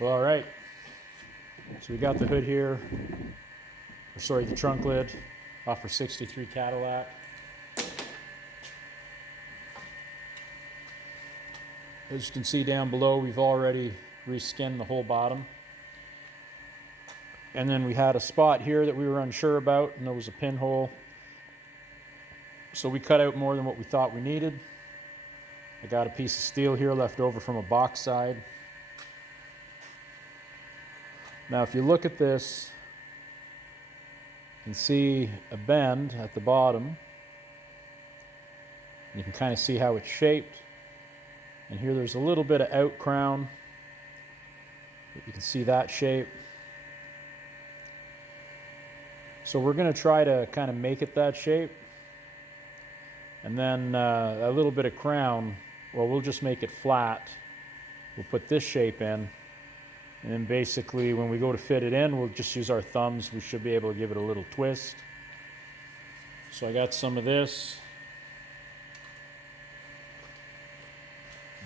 Well, all right. So we got the hood here, or sorry, the trunk lid off our 63 Cadillac. As you can see down below, we've already reskinned the whole bottom. And then we had a spot here that we were unsure about, and there was a pinhole. So we cut out more than what we thought we needed. I got a piece of steel here left over from a box side. Now if you look at this, you can see a bend at the bottom. You can kind of see how it's shaped. And here there's a little bit of out crown. You can see that shape. So we're going to try to kind of make it that shape. And then a little bit of crown, well, we'll just make it flat. We'll put this shape in. And then basically when we go to fit it in, we'll just use our thumbs. We should be able to give it a little twist. So I got some of this.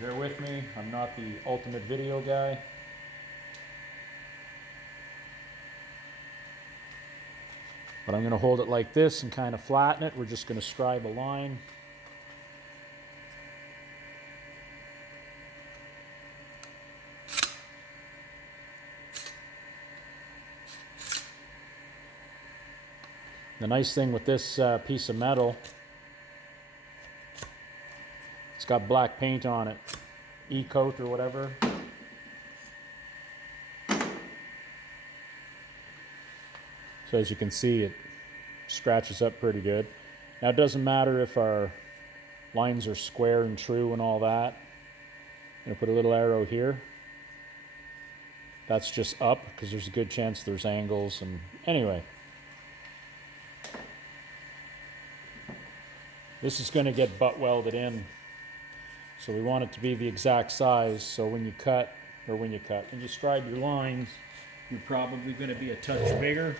Bear with me, I'm not the ultimate video guy. But I'm going to hold it like this and kind of flatten it. We're just going to scribe a line. The nice thing with this piece of metal, it's got black paint on it, E-coat or whatever. So as you can see, it scratches up pretty good. Now it doesn't matter if our lines are square and true and all that. I'm going to put a little arrow here. That's just up because there's a good chance there's angles. And anyway, this is going to get butt welded in. So we want it to be the exact size. So when you scribe your lines, you're probably going to be a touch bigger.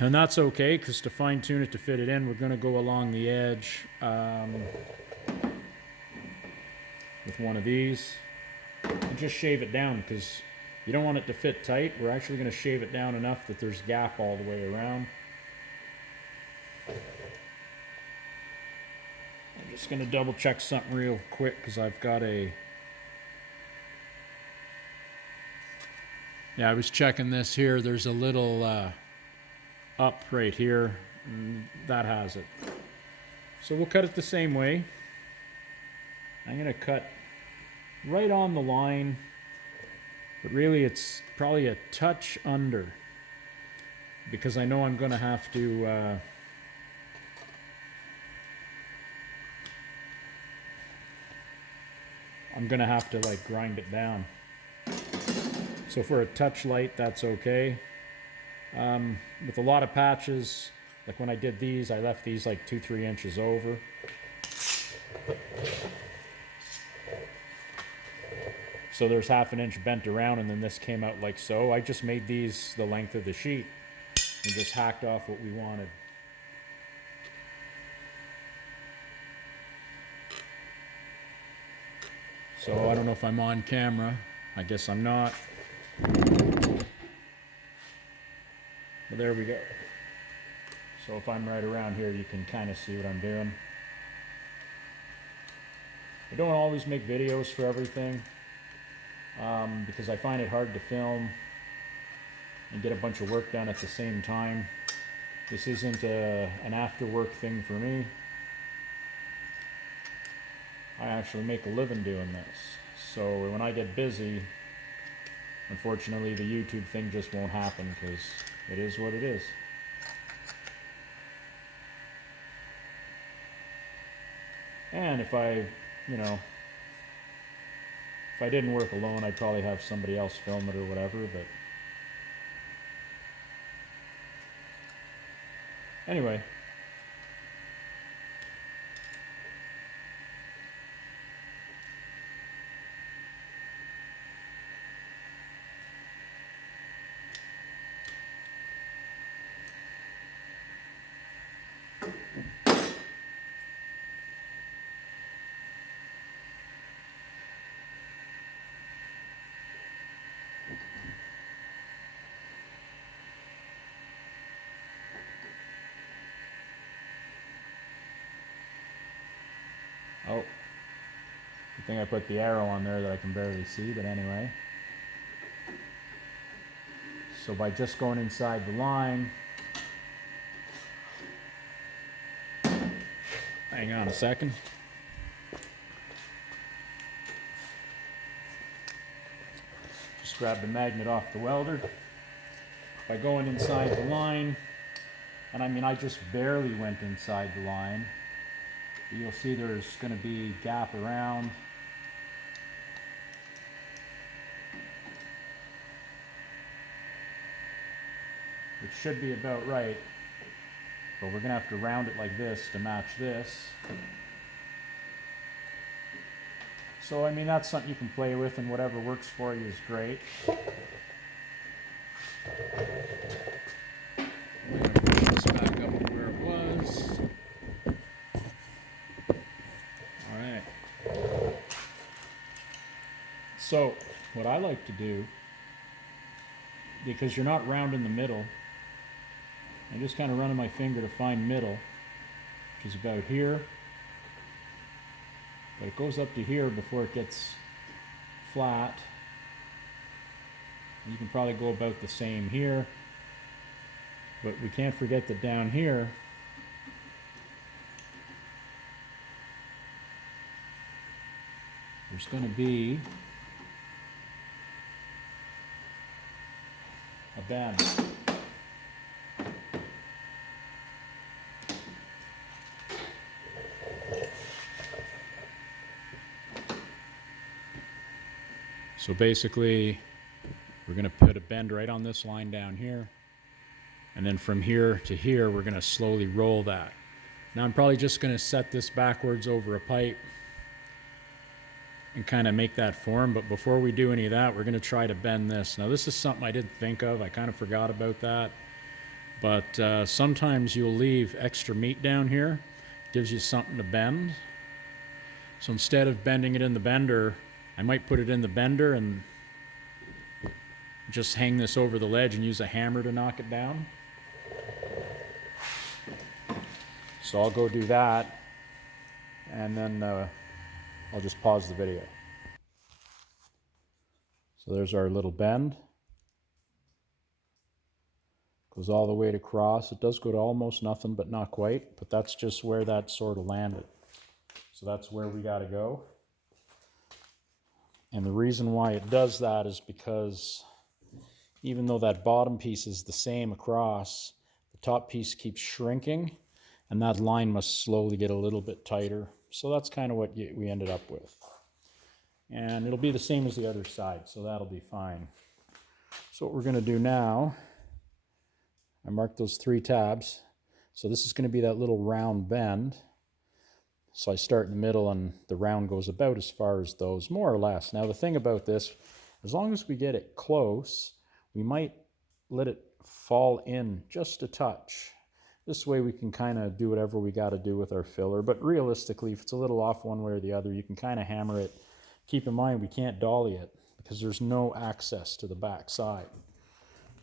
And that's okay, because to fine tune it to fit it in, we're going to go along the edge with one of these and just shave it down, because you don't want it to fit tight. We're actually going to shave it down enough that there's gap all the way around. I'm just going to double check something real quick, because I've got yeah, I was checking this here. There's a little up right here, and that has it. So we'll cut it the same way. I'm going to cut right on the line, but really it's probably a touch under, because I know I'm going to have to like grind it down. So for a touch light, that's okay. With a lot of patches, like when I did these, I left these like 2-3 inches over. So there's half an inch bent around, and then this came out like so. I just made these the length of the sheet and just hacked off what we wanted. So I don't know if I'm on camera. I guess I'm not. But there we go. So if I'm right around here, you can kind of see what I'm doing. I don't always make videos for everything because I find it hard to film and get a bunch of work done at the same time. This isn't an after work thing for me. I actually make a living doing this. So when I get busy, unfortunately the YouTube thing just won't happen, because it is what it is. And if I didn't work alone, I'd probably have somebody else film it or whatever, but anyway. Oh, I think I put the arrow on there that I can barely see, but anyway. So by just going inside the line, hang on a second. Just grab the magnet off the welder. By going inside the line, and I mean I just barely went inside the line, you'll see there's going to be a gap around. It should be about right, but we're going to have to round it like this to match this. So I mean that's something you can play with, and whatever works for you is great. I'm going to push this back up to where it was. Alright. So what I like to do, because you're not rounding the middle, I'm just kind of running my finger to find middle, which is about here. But it goes up to here before it gets flat. You can probably go about the same here. But we can't forget that down here, there's going to be a bend. So basically, we're going to put a bend right on this line down here. And then from here to here, we're going to slowly roll that. Now I'm probably just going to set this backwards over a pipe and kind of make that form. But before we do any of that, we're going to try to bend this. Now this is something I didn't think of. I kind of forgot about that. But sometimes you'll leave extra meat down here. Gives you something to bend. So instead of bending it in the bender, I might put it in the bender and just hang this over the ledge and use a hammer to knock it down. So I'll go do that, and then I'll just pause the video. So there's our little bend. Goes all the way to cross. It does go to almost nothing, but not quite. But that's just where that sort of landed. So that's where we got to go. And the reason why it does that is because even though that bottom piece is the same across, the top piece keeps shrinking, and that line must slowly get a little bit tighter. So that's kind of what we ended up with. And it'll be the same as the other side, so that'll be fine. So what we're going to do now, I marked those 3 tabs. So this is going to be that little round bend. So I start in the middle, and the round goes about as far as those, more or less. Now the thing about this, as long as we get it close, we might let it fall in just a touch. This way we can kind of do whatever we got to do with our filler. But realistically, if it's a little off one way or the other, you can kind of hammer it. Keep in mind, we can't dolly it because there's no access to the back side.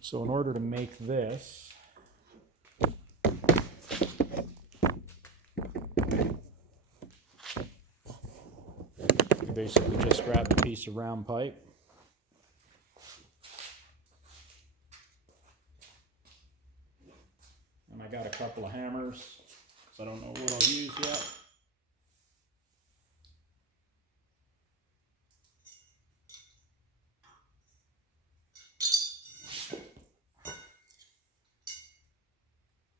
So in order to make this, you basically just grab a piece of round pipe. And I got a couple of hammers, so I don't know what I'll use yet.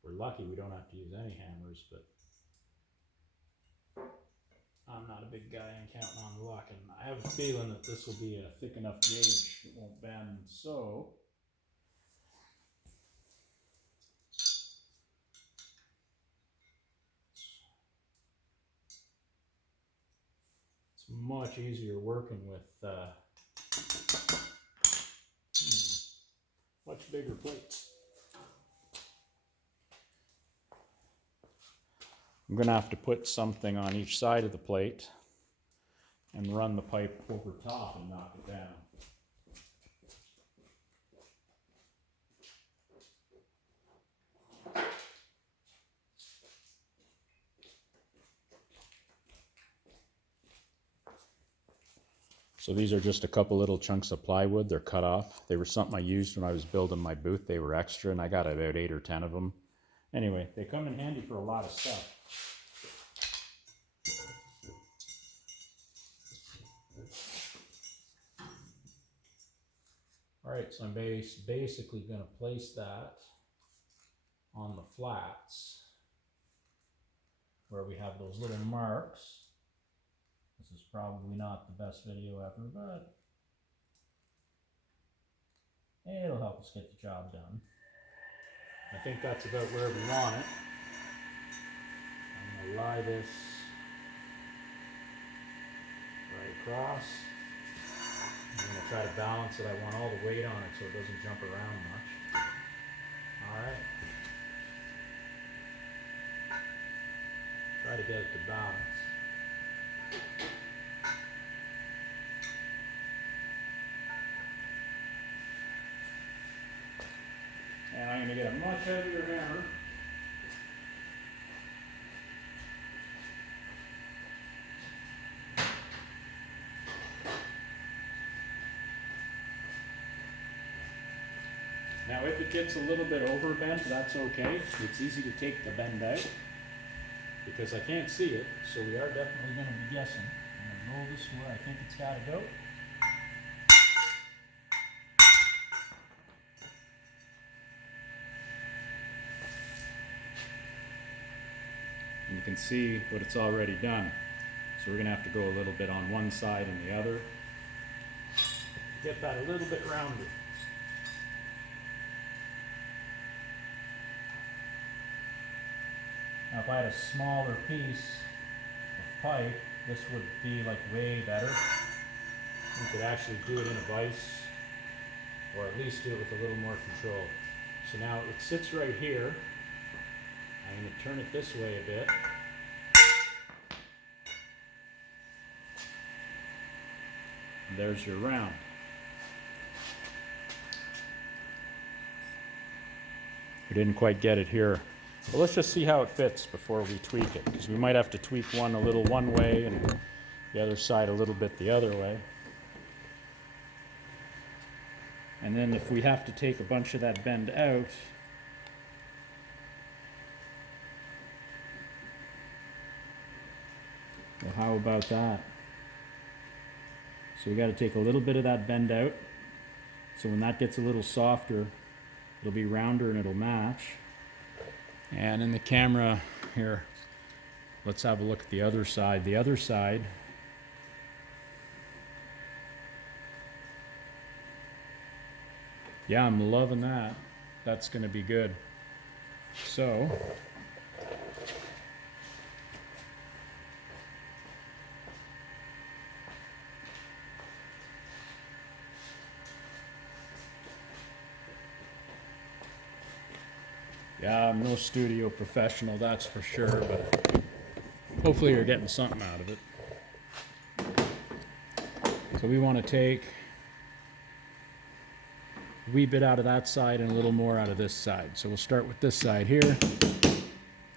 We're lucky we don't have to use any hammers, but I'm not a big guy and counting on luck, and I have a feeling that this will be a thick enough gauge it won't bend. So it's much easier working with much bigger plates. I'm going to have to put something on each side of the plate and run the pipe over top and knock it down. So these are just a couple little chunks of plywood. They're cut off. They were something I used when I was building my booth. They were extra, and I got about 8 or 10 of them. Anyway, they come in handy for a lot of stuff. All right, so I'm basically going to place that on the flats where we have those little marks. This is probably not the best video ever, but it'll help us get the job done. I think that's about where we want it. I'm going to lie this right across. I'm going to try to balance it. I want all the weight on it so it doesn't jump around much. All right. Try to get it to balance. And I'm going to get a much heavier hammer. Now if it gets a little bit overbent, that's okay. It's easy to take the bend out because I can't see it, so we are definitely going to be guessing. I'm going to roll this where I think it's got to go. And you can see what it's already done. So we're going to have to go a little bit on one side and the other. Get that a little bit rounded. Now if I had a smaller piece of pipe, this would be like way better. You could actually do it in a vise, or at least do it with a little more control. So now it sits right here. I'm going to turn it this way a bit. And there's your round. We didn't quite get it here. Well, let's just see how it fits before we tweak it, because we might have to tweak one a little one way and the other side a little bit the other way. And then if we have to take a bunch of that bend out, well, how about that? So we got to take a little bit of that bend out. So when that gets a little softer, it'll be rounder and it'll match. And in the camera here, let's have a look at the other side. The other side, yeah, I'm loving that. That's going to be good. So yeah, I'm no studio professional, that's for sure, but hopefully you're getting something out of it. So we want to take a wee bit out of that side and a little more out of this side. So we'll start with this side here,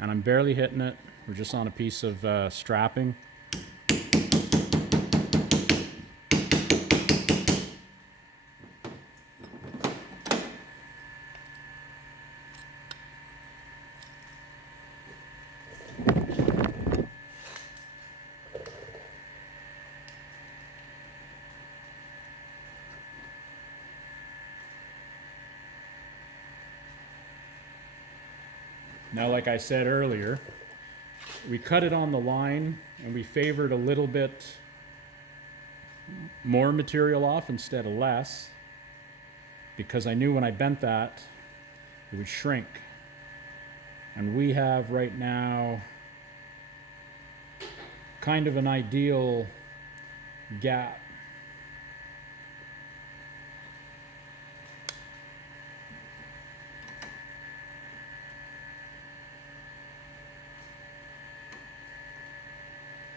and I'm barely hitting it. We're just on a piece of strapping. Now, like I said earlier, we cut it on the line and we favored a little bit more material off instead of less, because I knew when I bent that, it would shrink. And we have right now kind of an ideal gap.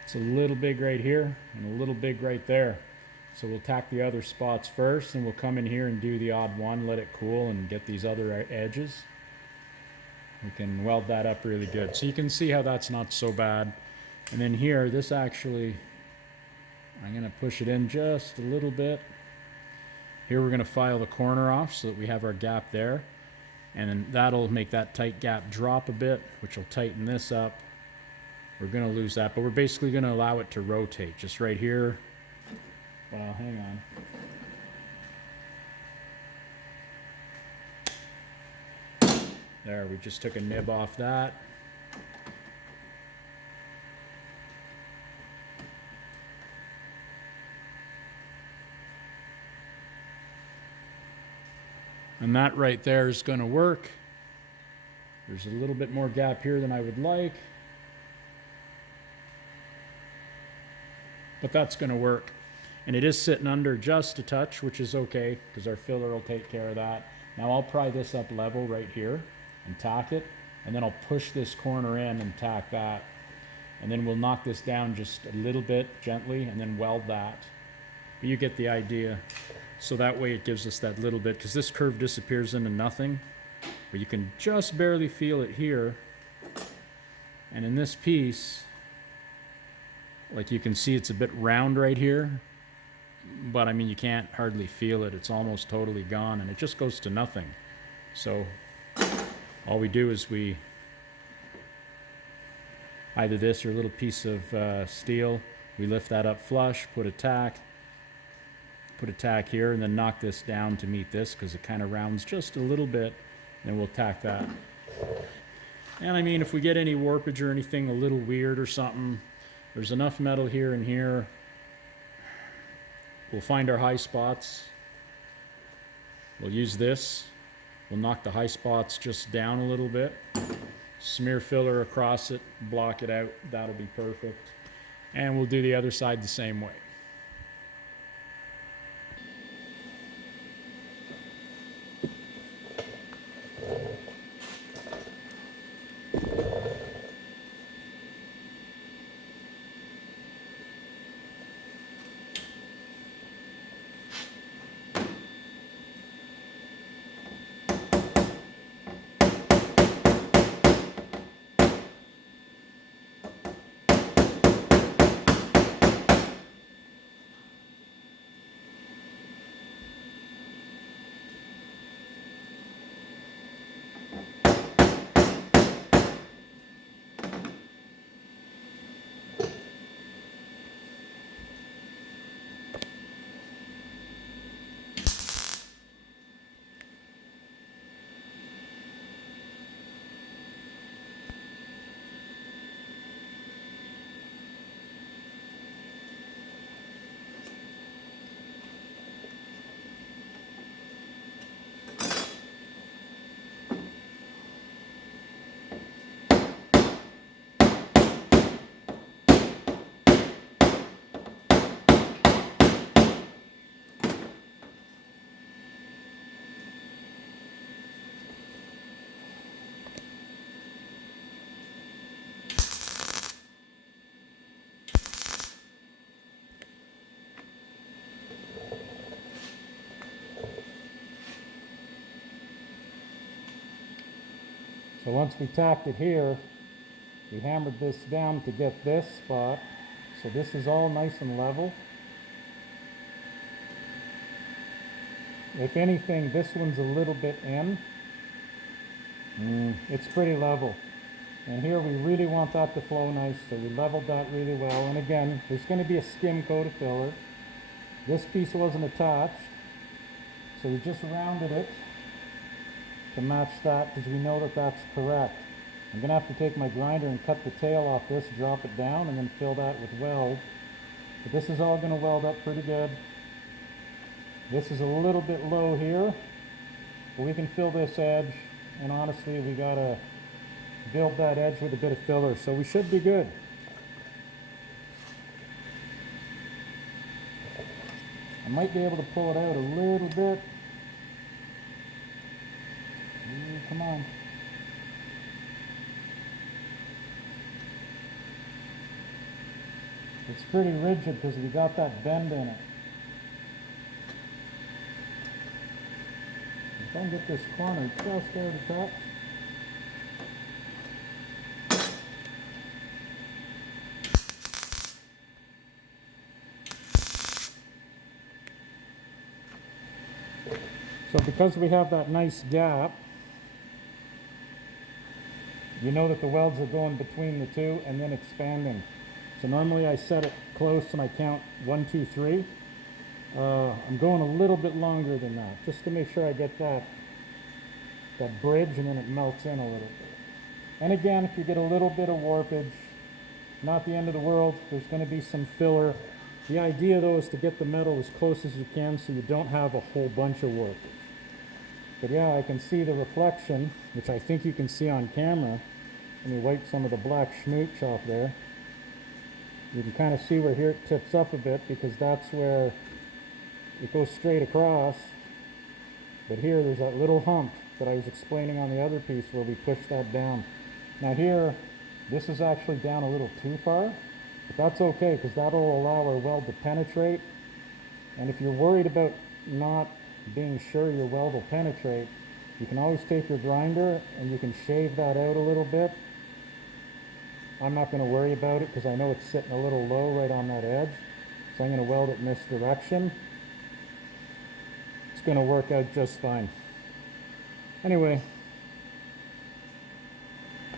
It's a little big right here and a little big right there. So we'll tack the other spots first, and we'll come in here and do the odd one, let it cool and get these other edges. We can weld that up really good. So you can see how that's not so bad. And then here, this actually I'm going to push it in just a little bit. Here we're going to file the corner off so that we have our gap there. And then that'll make that tight gap drop a bit, which will tighten this up. We're going to lose that, but we're basically going to allow it to rotate just right here. Well, hang on. There, we just took a nib off that. And that right there is going to work. There's a little bit more gap here than I would like. But that's going to work. And it is sitting under just a touch, which is okay, because our filler will take care of that. Now I'll pry this up level right here and tack it. And then I'll push this corner in and tack that. And then we'll knock this down just a little bit gently and then weld that. But you get the idea. So that way it gives us that little bit, because this curve disappears into nothing. But you can just barely feel it here. And in this piece, like you can see it's a bit round right here. But I mean, you can't hardly feel it. It's almost totally gone and it just goes to nothing. So all we do is we either this or a little piece of steel, we lift that up flush, put a tack here, and then knock this down to meet this because it kind of rounds just a little bit. Then we'll tack that. And I mean, if we get any warpage or anything a little weird or something, there's enough metal here and here. We'll find our high spots. We'll use this. We'll knock the high spots just down a little bit. Smear filler across it, block it out. That'll be perfect. And we'll do the other side the same way. So once we tacked it here, we hammered this down to get this spot. So this is all nice and level. If anything, this one's a little bit in. It's pretty level. And here we really want that to flow nice, so we leveled that really well. And again, there's going to be a skim coat of filler. This piece wasn't attached, so we just rounded it to match that because we know that that's correct. I'm going to have to take my grinder and cut the tail off this, drop it down, and then fill that with weld. But this is all going to weld up pretty good. This is a little bit low here, but we can fill this edge, and honestly, we got to build that edge with a bit of filler, so we should be good. I might be able to pull it out a little bit. Come on. It's pretty rigid because we got that bend in it. If I can get this corner just out of touch. So because we have that nice gap, you know that the welds are going between the two and then expanding. So normally I set it close and I count 1, 2, 3. I'm going a little bit longer than that, just to make sure I get that bridge, and then it melts in a little bit. And again, if you get a little bit of warpage, not the end of the world. There's going to be some filler. The idea though is to get the metal as close as you can so you don't have a whole bunch of warpage. But yeah, I can see the reflection, which I think you can see on camera. Let me wipe some of the black schmooch off there. You can kind of see where here it tips up a bit, because that's where it goes straight across. But here there's that little hump that I was explaining on the other piece where we push that down. Now here, this is actually down a little too far, but that's okay, because that'll allow our weld to penetrate. And if you're worried about not being sure your weld will penetrate, you can always take your grinder and you can shave that out a little bit. I'm not going to worry about it because I know it's sitting a little low right on that edge. So I'm going to weld it in this direction. It's going to work out just fine. Anyway,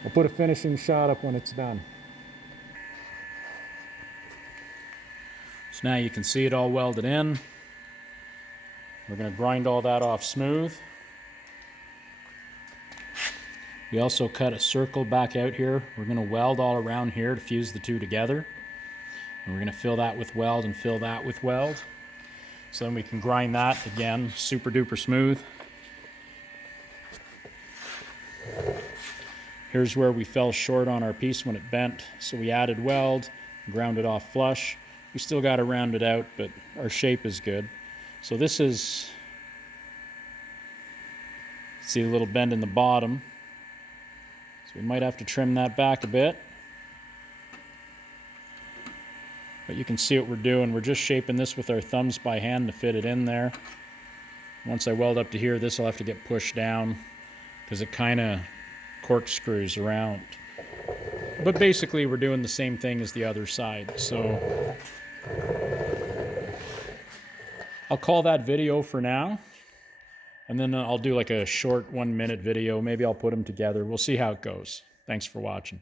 I'll put a finishing shot up when it's done. So now you can see it all welded in. We're going to grind all that off smooth. We also cut a circle back out here. We're going to weld all around here to fuse the two together. And we're going to fill that with weld and fill that with weld. So then we can grind that again, super duper smooth. Here's where we fell short on our piece when it bent. So we added weld, ground it off flush. We still got to round it out, but our shape is good. So this is, see the little bend in the bottom. So we might have to trim that back a bit. But you can see what we're doing. We're just shaping this with our thumbs by hand to fit it in there. Once I weld up to here, this will have to get pushed down because it kind of corkscrews around. But basically we're doing the same thing as the other side. So I'll call that video for now. And then I'll do like a short 1-minute video. Maybe I'll put them together. We'll see how it goes. Thanks for watching.